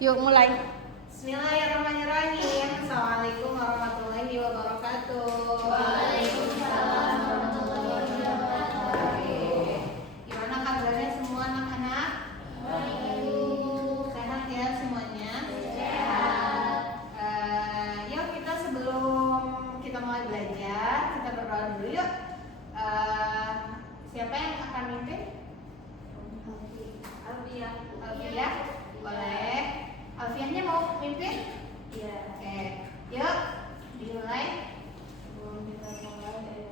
Yuk mulai. Bismillahirrahmanirrahim. Assalamualaikum warahmatullahi wabarakatuh. Waalaikumsalam warahmatullahi wabarakatuh. Gimana kabarnya semua anak-anak? Baik. Sehat ya semuanya? Sehat. Yuk kita sebelum kita mulai belajar, kita berdoa dulu yuk. Siapa yang akan mimpin? Alfiah? Boleh. Alfiahnya mau mimpin? Iya. Oke, yuk dimulai. Sebelum kita mulai,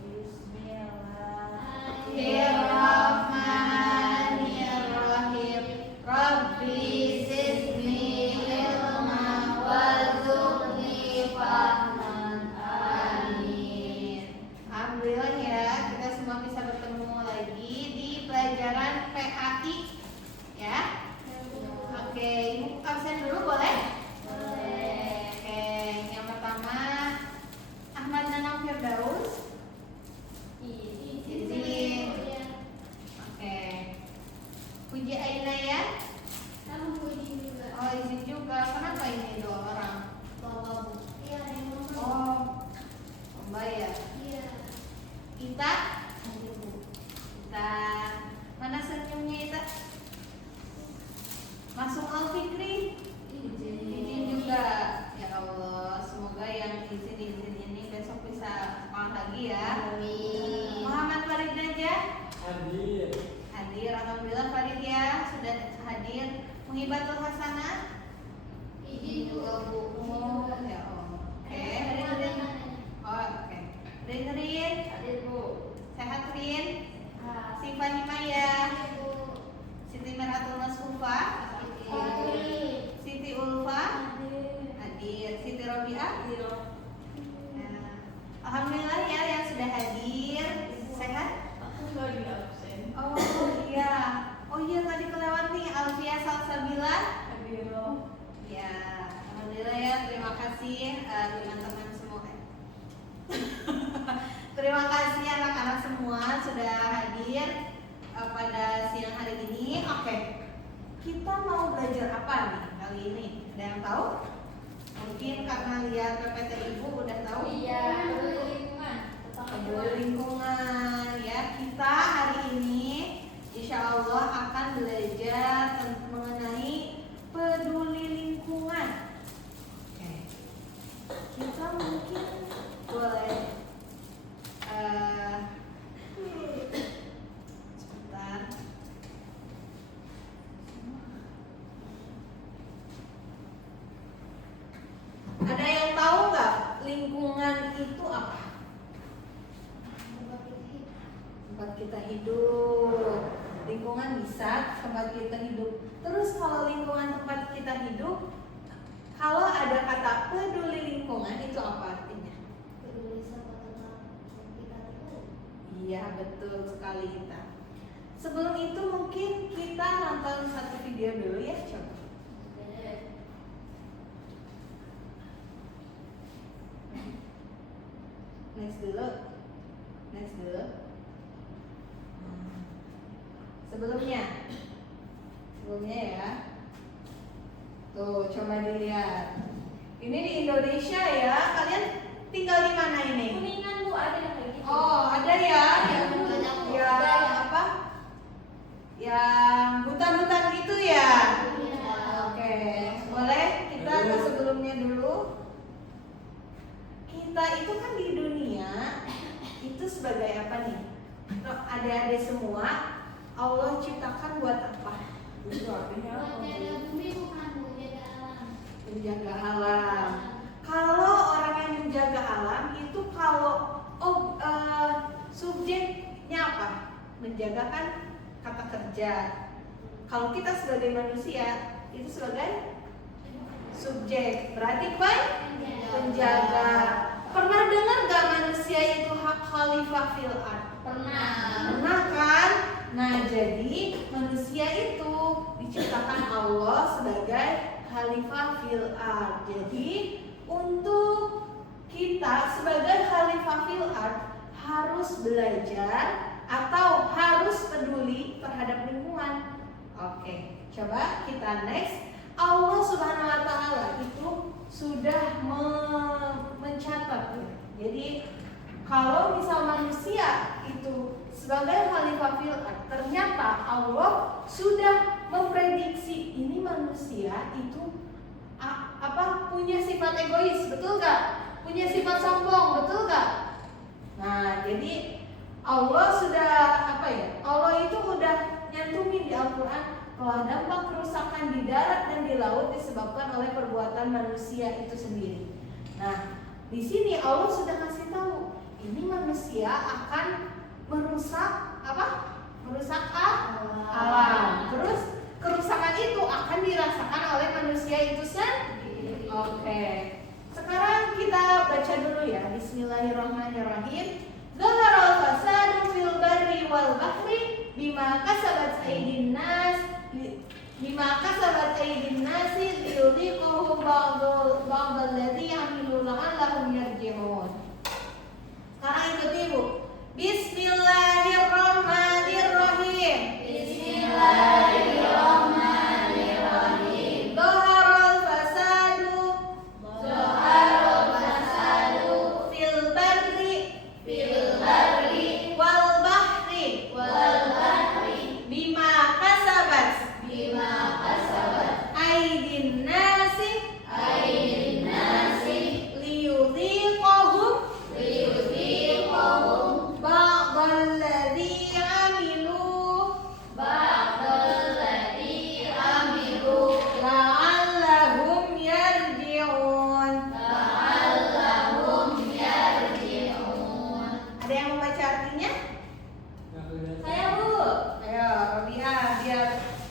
Bismillah. Bismillahirrahmanirrahim. Rabbi zidni ilma warzuqni fahman. Amin. Alhamdulillah ya, kita semua bisa bertemu lagi di pelajaran PAI ya. Oke, ibu absen dulu boleh? Oke, yang pertama Ahmad Nanang Firdaus. Izin. Oke. Puji Ainaya. Oh, izin juga. Kenapa ini dua orang? Oh, Mbak ya. Ita. Ita. Mana senyumnya Ita? Masuk Al-Fikri. Izin juga. Ya Allah, semoga yang izin ini besok bisa sekolah lagi ya. Muhammad Farid Najah. Hadir, alhamdulillah Farid ya sudah hadir. Muhibatul Hasanah. Izin juga, Bu. Oh, ya Allah. Oke, Rin. Oh, oke. Rin. Sehat Rin. Siva Himayah. Siti Meratul Masfufa. Siti Ulfa. Hadir. Siti Robiah. Nah, alhamdulillah ya yang sudah hadir. Sehat? Oh iya tadi kelewat nih Alfiah Salsabila. Ya, alhamdulillah ya. Terima kasih teman-teman semua. Terima kasih anak-anak semua sudah hadir pada siang hari ini. Oke, kita mau belajar apa nih kali ini? Ada yang tahu? Mungkin karena lihat PPT Ibu udah tahu. Peduli lingkungan ya. Kita hari ini insya Allah akan belajar mengenai peduli lingkungan. Oke. Kita mungkin boleh sebentar. Ada yang tahu nggak lingkungan itu apa? Tempat kita hidup. Lingkungan bisa tempat kita hidup. Terus kalau lingkungan tempat kita hidup, kalau ada kata peduli lingkungan itu apa artinya? Iya betul sekali Ita. Sebelum itu mungkin kita nonton satu video dulu ya, coba. Next dulu. Sebelumnya ya. Tuh, coba dilihat. Ini di Indonesia ya. Kalian tinggal di mana ini? Kuningan Bu, ada yang kayak gitu. Oh, ada ya. Yang apa? Yang hutan-hutan gitu ya. Oke, boleh kita ke sebelumnya dulu. Kita itu kan di dunia itu sebagai apa nih? Adik-adik semua Allah ciptakan buat apa? Itu artinya apa? Menjaga alam. Kalau orang yang menjaga alam itu kalau subjeknya apa? Menjaga kan kata kerja. Kalau kita sebagai manusia itu sebagai subjek. Berarti penjaga. Pernah dengar gak manusia itu hak khalifah fil ard? Pernah kan? Nah, jadi manusia itu diciptakan Allah sebagai khalifah fil ard. Jadi untuk kita sebagai khalifah fil ard harus belajar atau harus peduli terhadap lingkungan. Oke, coba kita next. Allah Subhanahu wa taala itu sudah mencatat ya. Jadi kalau misal manusia itu sebagai khalifah fil ard, ternyata Allah sudah memprediksi ini manusia itu punya sifat egois, betul gak? Punya sifat sombong, betul gak? Nah, jadi Allah sudah Allah itu udah nyantumin di Al-Quran bahwa dampak kerusakan di darat dan di laut disebabkan oleh perbuatan manusia itu sendiri. Nah, di sini Allah sudah kasih tahu ini manusia akan merusak Merusak alam. Terus kerusakan itu akan dirasakan oleh manusia itu sendiri. Oke. Sekarang kita baca dulu ya. Bismillahirrahmanirrahim. Zaharal fasadu fil barri wal bahri bima kasabat aydin nasi liyudhiqahum ba'dal ladzi ya'malu la'allahum yarji'un. Sekarang ikuti Ibu. Bismillahirrahmanirrahim. Bismillahirrahmanirrahim. Zaharal fasadu fil barri wal bahri bima kasabat aydin nasi liyudhiqahum ba'dal ladzi 'amilu la'allahum yarji'un. Ada yang membaca artinya? Saya Bu. Ayo, Robiah,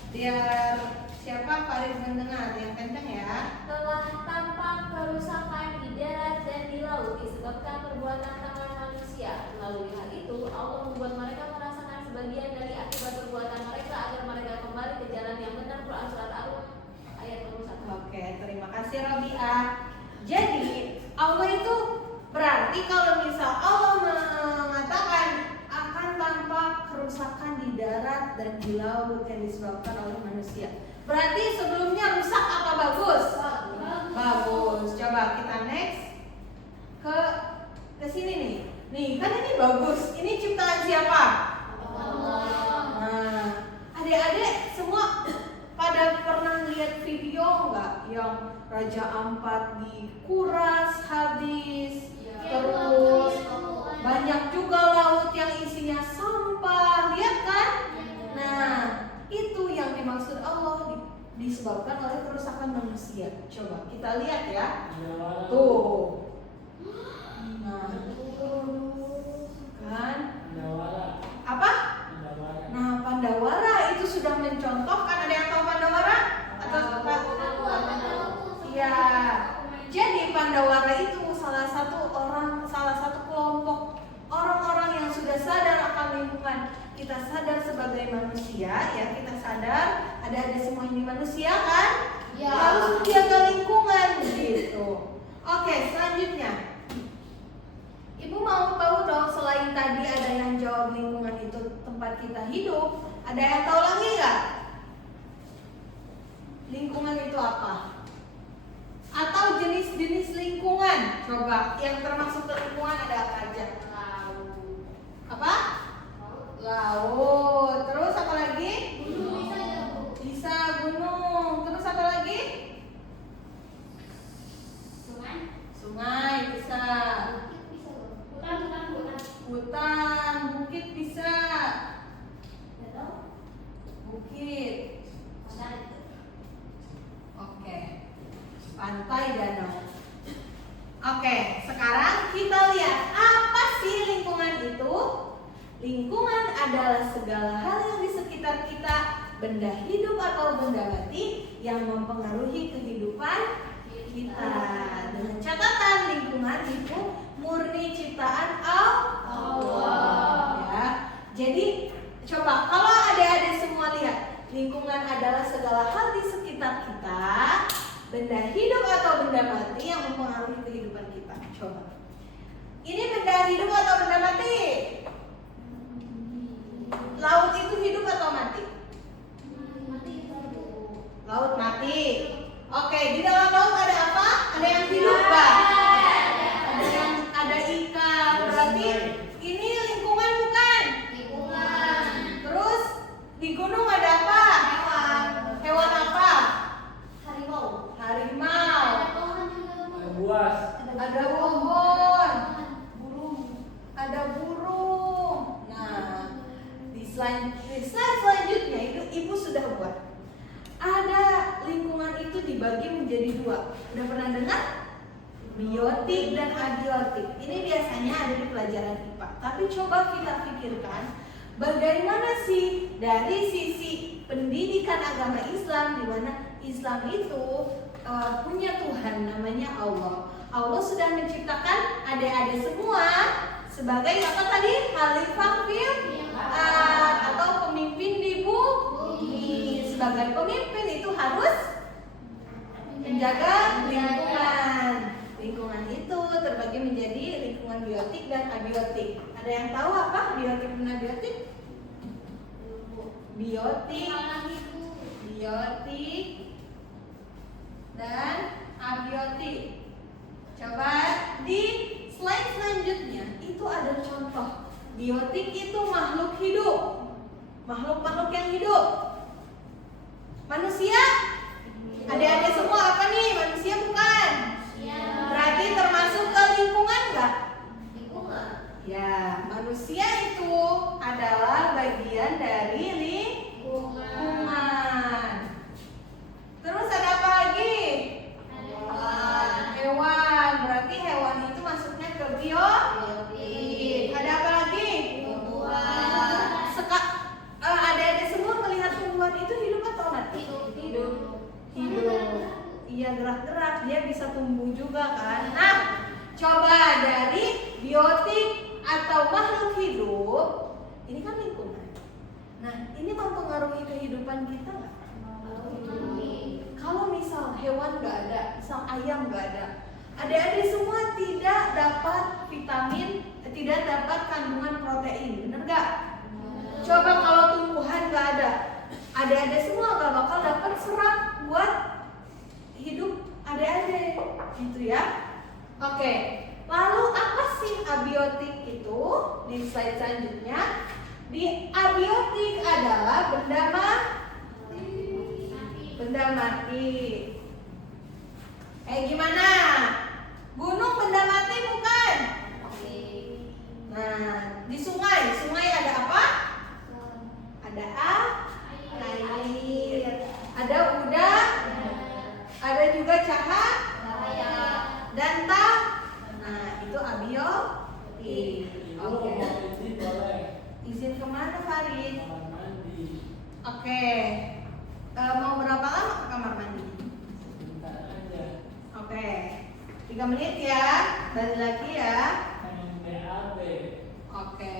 biar siapa Farid mendengar yang kencang ya. Telah tampak kerusakan di darat dan di laut disebabkan perbuatan tangan manusia. Melalui hal itu, Allah membuat mereka merasakan sebagian dari akibat perbuatan mereka agar mereka kembali ke jalan yang benar. Quran Surat Ar-Rum ayat 21. Oke, terima kasih Robiah. Jadi Allah itu berarti kalau misal Allah mengatakan akan tampak kerusakan di darat dan di laut yang disebabkan oleh manusia. Berarti sebelumnya rusak apa bagus? Bagus. Coba kita next ke sini nih. Nih, kan ini bagus. Ini ciptaan siapa? Nah, adik-adik semua pada pernah lihat video nggak yang Raja Ampat dikuras habis, terus banyak juga laut yang isinya sampah, lihat kan? Nah, itu yang dimaksud Allah disebabkan oleh kerusakan manusia. Coba kita lihat ya. Tuh. Nah, kan? Apa? Nah, Pandawara itu sudah mencontohkan. Ada yang tahu Pandawara? Atau Iya. Jadi Pandawara itu salah satu kelompok orang-orang yang sudah sadar akan lingkungan. Kita sadar sebagai manusia, ya, kita sadar ada semua ini manusia kan? Ya. Harus menjaga lingkungan gitu. Oke, selanjutnya. Ibu mau tahu dong, selain tadi ada yang jawab lingkungan itu tempat kita hidup, ada yang tahu lagi nggak? Lingkungan itu apa? Atau jenis-jenis lingkungan? Coba, yang termasuk ke lingkungan ada apa aja? Apa? Laut. Terus apa lagi? Bisa gunung. Terus apa lagi? Sungai bisa. Hutan, bukit bisa. Bukit. Oke. Pantai, danau. Oke, sekarang kita lihat apa sih lingkungan itu? Lingkungan adalah segala hal yang di sekitar kita, benda hidup atau benda mati yang mempengaruhi kehidupan kita. Dengan catatan lingkungan itu murni ciptaan Allah. Ya. Jadi coba kalau adik-adik semua lihat, lingkungan adalah segala hal di sekitar kita, benda hidup atau benda mati yang mempengaruhi kehidupan kita. Coba. Ini benda hidup atau benda mati? Laut itu hidup atau mati? Laut mati. Oke, di dalam laut ada apa? Ada yang hidup, Pak? Ada ikan. Berarti ini lingkungan bukan? Lingkungan. Terus di gunung ada apa? Hewan apa? Harimau. Harimau. Ada pohon juga. Buas. Ada pohon. Ada burung. Nah, di slide selanjutnya itu Ibu sudah buat. Ada lingkungan itu dibagi menjadi dua. Udah pernah dengar? Biotik dan abiotik. Ini biasanya ada di pelajaran IPA. Tapi coba kita pikirkan, bagaimana sih dari sisi pendidikan agama Islam, di mana Islam itu punya Tuhan namanya Allah. Allah sudah menciptakan adik-adik semua sebagai apa tadi? Khalifah fil atau pemimpin di bumi. Sebagai pemimpin itu harus menjaga lingkungan. Lingkungan itu terbagi menjadi lingkungan biotik dan abiotik. Ada yang tahu apa biotik dan abiotik? Biotik dan abiotik. Coba di slide selanjutnya itu ada contoh. Biotik itu makhluk hidup. Makhluk-makhluk yang hidup. Manusia? Adik-adik semua apa nih? Manusia bukan? Berarti termasuk ke lingkungan nggak? Lingkungan. Ya, manusia itu adalah bagian dari lingkungan. Terus ada apa lagi? Hewan. Berarti hewan itu masuknya ke biotik. Ada apa lagi? Adik-adik semua melihat tumbuhan itu hidup atau mati? Hidup. Iya, gerak-gerak, dia bisa tumbuh juga kan. Nah, coba dari biotik atau makhluk hidup, ini kan lingkungan. Nah, ini mempengaruhi kehidupan kita nggak? Kalau misal hewan nggak ada, misal ayam nggak ada, adik-adik semua tidak dapat vitamin, tidak dapat kandungan protein, bener nggak? Coba kalau tumbuhan nggak ada, adik-adik semua nggak bakal dapat serat buat hidup adik-adik, gitu ya. Oke, lalu apa sih abiotik itu? Di slide selanjutnya, di abiotik adalah benda mati. Gimana? Gunung benda mati bukan? Nah, di sungai ada apa? Ada air, ada udara, ada juga cahaya dan nah itu abiotik. Oke. Izin kemana Farid? Oke. Mau berapa lama ke kamar mandi? Oke. 3 menit ya. Balik lagi ya. Oke.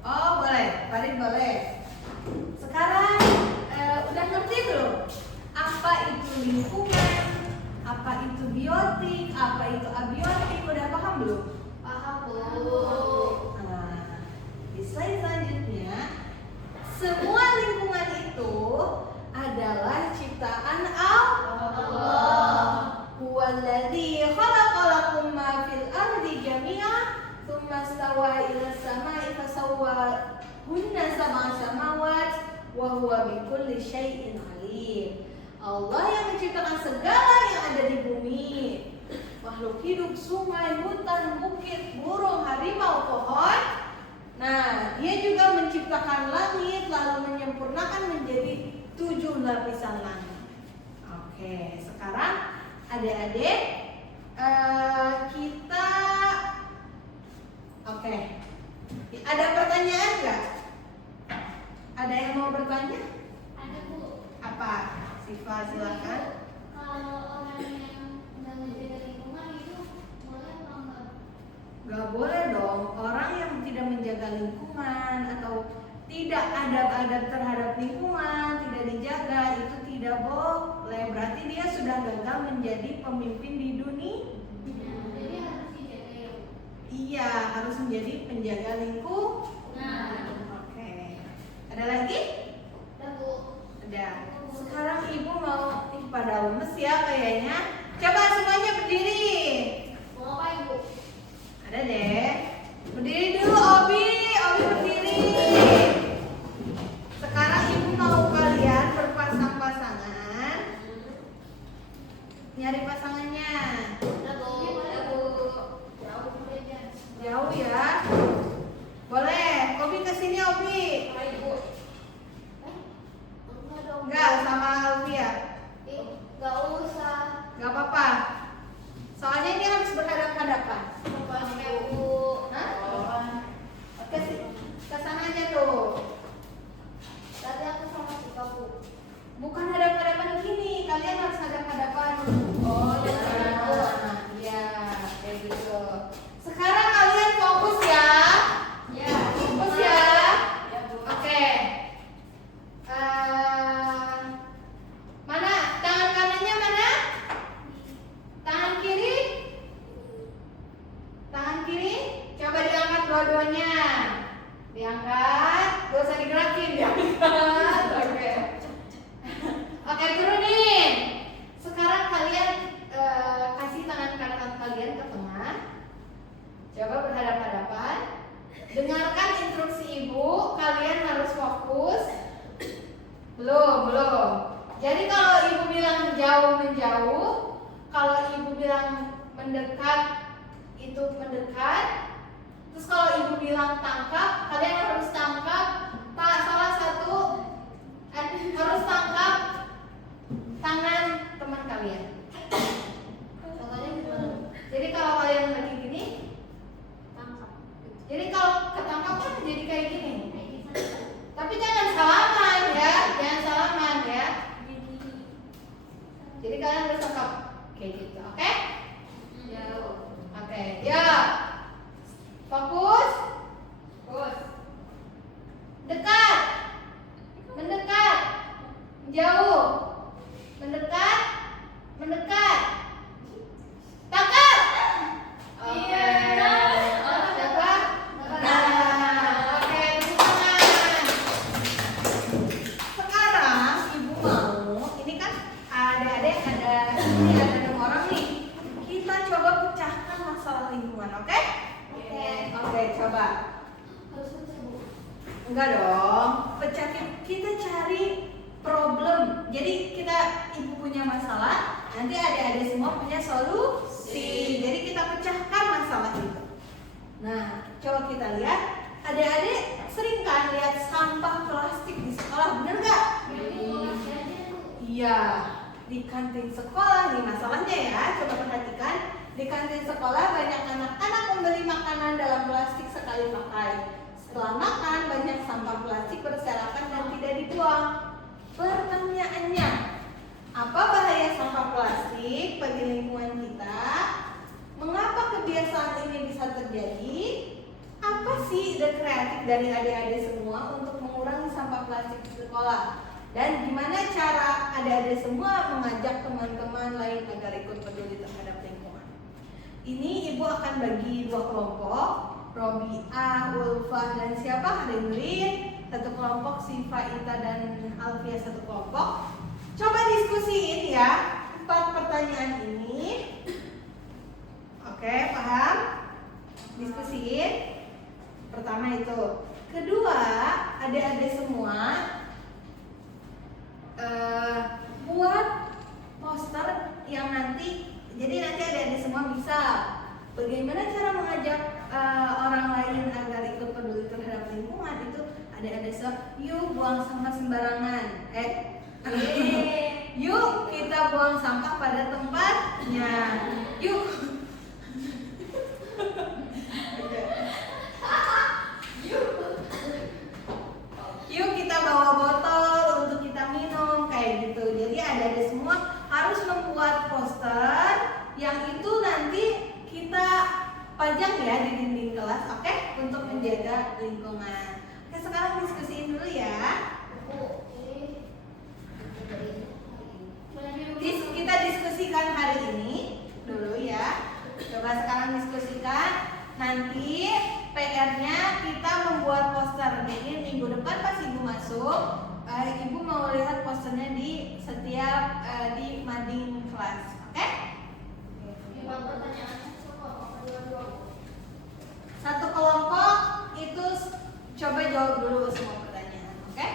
Oh boleh, Farid boleh. Sekarang udah ngerti belum? Apa itu lingkungan? Apa itu biotik? Apa itu abiotik? Udah paham belum? Paham, Bu. Nah, di slide selanjutnya, semua lingkungan itu adalah ciptaan Allah. Huwallazi khalaqalakum ma fil ardi jami'an tsumma stawa ila samai fasawwahunna sab'a samawat wa huwa bikulli syai'in alim. Allah yang menciptakan segala yang ada di bumi, makhluk hidup, sungai, hutan, bukit, burung, harimau, pohon. Nah, dia juga menciptakan langit lalu menyempurnakan menjadi 7 lapisan langit. Oke, sekarang adik-adik kita ada pertanyaan nggak? Ada yang mau bertanya? Ada, Bu. Apa? Siva silakan. Kalau orang yang nggak menjaga lingkungan itu boleh apa enggak? Gak boleh dong, orang yang tidak menjaga lingkungan atau tidak adab-adab terhadap lingkungan, tidak dijaga, itu tidak boleh. Berarti dia sudah gagal menjadi pemimpin di dunia. Jadi harus dijaga ya, Bu. Iya, harus menjadi penjaga lingkungan. Nah, Oke. Ada lagi? udah, Bu. ya kayaknya. Coba semuanya berdiri. Mau ngapain, Bu? Ada deh. Berdiri dulu Obi berdiri. Sekarang ibu mau kalian berpasang-pasangan. Nyari pasangannya. Udah, Bu. Udah, Bu. Jauh aja. Jauh ya. Boleh. Obi kesini Obi. Ngapain, Bu? Enggak dong. Enggak sama Alfi ya. Enggak usah. Enggak apa-apa. Soalnya ini harus berhadapan-hadapan. Oke, Bu. Hah? Oke sih. Ke sana aja tuh. Tadi aku sama suka, Bu. Bukan hadap-hadapan gini, kalian harus hadap-hadapan. Oh, ya. Iya, kayak gitu. Sekarang kalian fokus ya. Ya. Fokus ya. Ya, Bu. Oke. Mana? Tangan kanannya mana? Tangan kiri? Tangan kiri? Coba diangkat dua-duanya. Diangkat, gak usah digerakin, diangkat. Oke. Oke, turunin. Sekarang kalian kasih tangan kanan kalian ke tengah. Coba berhadapan-hadapan. Dengarkan instruksi ibu. Kalian harus fokus. Belum. Jadi kalau ibu bilang jauh menjauh, kalau ibu bilang mendekat itu mendekat. Terus kalau ibu bilang tangkap, kalian harus tangkap. Salah satu harus tangkap tangan teman kalian. Contohnya gimana? Jadi kalau kalian lagi gini, Tangkap. jadi kalau ketangkap kan jadi kayak gini. Tapi jangan salaman ya, jangan salaman ya. Jadi kalian harus tangkap kayak gitu, oke? Ya. Oke, ya. Fokus. Dekat. Mendekat. Jauh. Mendekat. Tangkap. Oke. Siapa? Oke, tepuk tangan. Sekarang ibu mau, ini kan adik-adik ada 6 orang nih. Kita coba pecahkan masalah lingkungan, oke? Oke, coba. Harus baca, Bu. Enggak dong, kita cari problem. Jadi ibu punya masalah, nanti adik-adik semua punya solusi. Jadi kita pecahkan masalah itu. Nah, coba kita lihat. Adik-adik sering kan lihat sampah plastik di sekolah, bener nggak? Iya, di kantin sekolah nih masalahnya ya. Coba perhatikan, di kantin sekolah banyak anak-anak membeli makanan dalam plastik sekali pakai. Setelah makan, banyak sampah plastik berserakan dan tidak dibuang. Pertanyaannya, apa bahaya sampah plastik bagi lingkungan kita? Mengapa kebiasaan ini bisa terjadi? Apa sih ide kreatif dari adik-adik semua untuk mengurangi sampah plastik di sekolah? Dan gimana cara adik-adik semua mengajak teman-teman lain agar ikut peduli terhadap lingkungan? Ini ibu akan bagi 2 kelompok, Robiah, Ulfa, dan siapa? Rinrin. 1 kelompok, Siva, Ita, dan Alfia 1 kelompok. Coba diskusiin ya 4 pertanyaan ini. Oke, paham? Diskusiin. Pertama itu. Kedua, adik-adik semua buat poster yang nanti, jadi nanti adik-adik semua bisa bagaimana cara mengajak orang lain agar ikut peduli terhadap lingkungan. Itu adik-adik semua, yuk buang sampah sembarangan. Yuk kita buang sampah pada tempatnya. Yuk. Yuk kita bawa botol untuk kita minum kayak gitu. Jadi adik-adik semua harus membuat poster yang itu nanti kita pajang ya di dinding kelas, oke? Untuk menjaga lingkungan. Oke, sekarang diskusiin dulu ya. Kita diskusikan hari ini dulu ya. Coba sekarang diskusikan. Nanti PR-nya kita membuat poster. Jadi minggu depan pas ibu masuk, Ibu mau lihat posternya di setiap di mading kelas, oke? Satu kelompok itu coba jawab dulu semua pertanyaan, oke?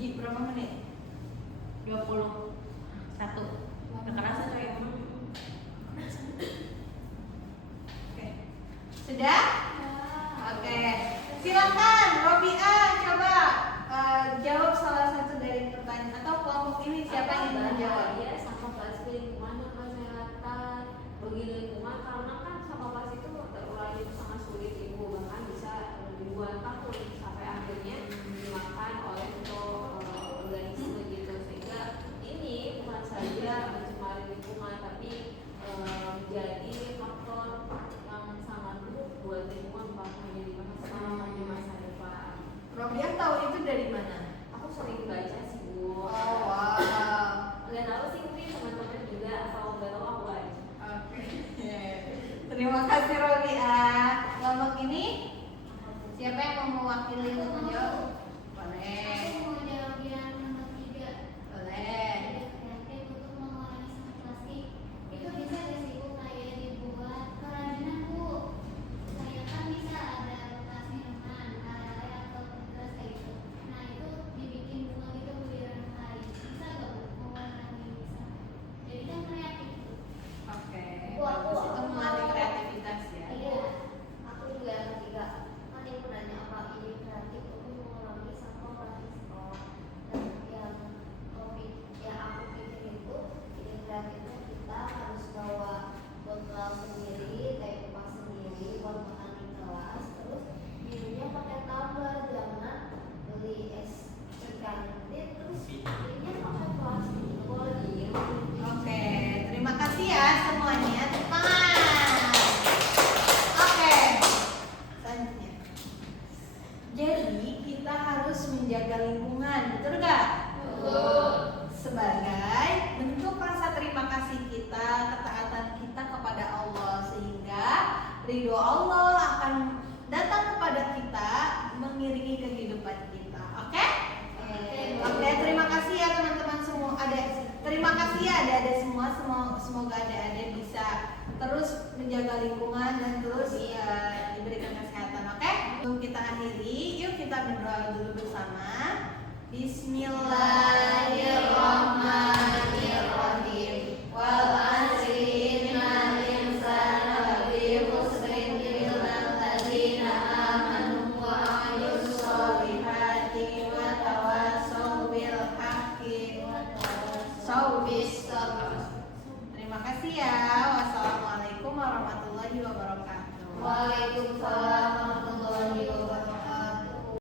Ji, berapa menit? 21. Kekerasan tuh ya? Oke. Sudah? Oke. Silakan Robiah coba jawab salah satu dari pertanyaan atau kelompok ini siapa yang ingin menjawab? Ya, sampah plastik lingkungan dan kesehatan. Bagi lingkungan karena kan sampah plastik itu terurai itu sangat sulit ibu, bahkan bisa ribuan tahun sampai akhirnya dimakan oleh organisme gitu, sehingga ini bukan saja mencemari lingkungan tapi menjadi faktor yang sangat buruk buat lingkungan, bahkan jadi masalah di masa depan. Robiah tahu itu dari mana? Aku sering baca sih bu. Oh wow. Nggak tahu sih mungkin teman-teman juga atau nggak tahu aku aja. Oke. Terima kasih Robiah. Kelompok ini siapa yang mau mewakili untuk menjawab? Boleh. Boleh. Oke. Bagus, itu melatih kreativitas ya. Aku juga yang ketiga. Kan ibu nanya apa ide kreatif untuk mengurangi sampah plastik sekolah. Dan yang aku pikir itu ide kreatifnya kita harus bawa botol sendiri, teh kupas sendiri buat makan di kelas. Terus minumnya pakai tumbler, jangan beli es ikan nanti terus belinya pakai plastik. Boleh gitu. Oke, terima kasih ya semuanya. Tangan. Oke. Selanjutnya. Jadi kita harus menjaga lingkungan, betul gak? Betul. Sebagai bentuk rasa terima kasih kita, ketaatan kita kepada Allah, sehingga ridho Allah akan datang kepada kita mengiringi kehidupan kita. Oke? Oke, terima kasih ya teman-teman semua. Terima kasih ya adik-adik semua. Semoga adik-adik bisa terus menjaga lingkungan dan terus diberikan kesehatan. Oke? Sebelum kita akhiri, yuk kita berdoa dulu bersama. Bismillahirrahmanirrahim. Wal asri innal insana lafi khusrin illa alladzina amanu wa 'amilus sholihati wa tawassaw bil haqqi wa tawassaw bis sabr. Terima kasih ya. Wassalamualaikum warahmatullahi wabarakatuh. Waalaikumsalam